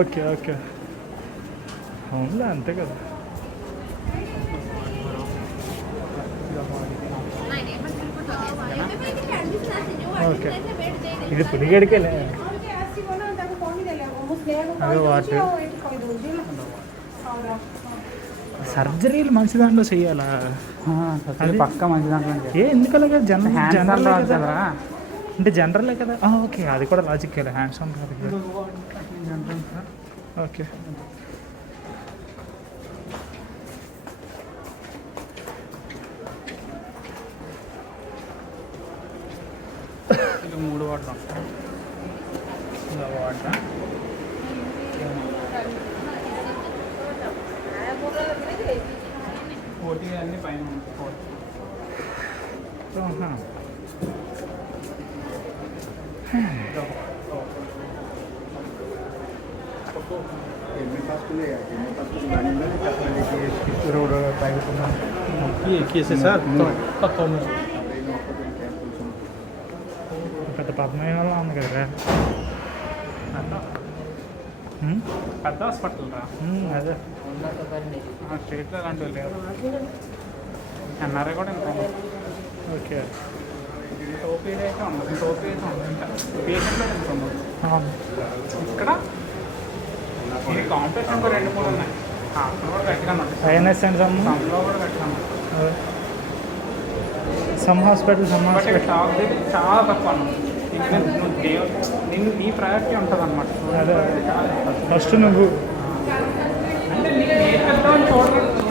Okay okay అవునులే అంతే కదా. ఓకే ఇది పులిగడికేలే అదే వాటి సర్జరీలు మంచి దాంట్లో చెయ్యాలా? అది పక్క మంచి దాంట్లో ఎందుకలాగా జనరల్ కదా. అంటే జనరలే కదా. ఓకే అది కూడా లాజిక్ హ్యాండ్స్ ఆన్ కాదు. ఓకే ఇది 3 వాటర్ ఇలా వాటర్ పోటీ అన్ని పైన పెద్ద పద్మవ్యూహంలో ఉంది కదరా. పెద్ద హాస్పిటల్ రా. అదే స్టేట్లో అలాంటివి లేవు. ఎన్ఆర్ఐ కూడా ఇంకా ఓకే టోపీలు అయితే ఉండదు. టోపీ అయితే ఉండదు. ఇంకా పేషెంట్లో ఎంత ఉండదు. ఇక్కడ ఇది కాంపిటీషన్ కూడా 2-3 ఉన్నాయి. అక్కడ కూడా గట్టిగా ఉంటుంది. ఐఎన్ఎస్ అండ్ సమ్లో కూడా గట్టిగా ఉంటుంది. సమ్ హాస్పిటల్ టాక్ చాలా తక్కువ అన్నమాట. ఇంకా నీ ప్రయారిటీ ఉంటుంది అనమాట. అదే ఫస్ట్ నువ్వు అంటే నీ చూడలేదు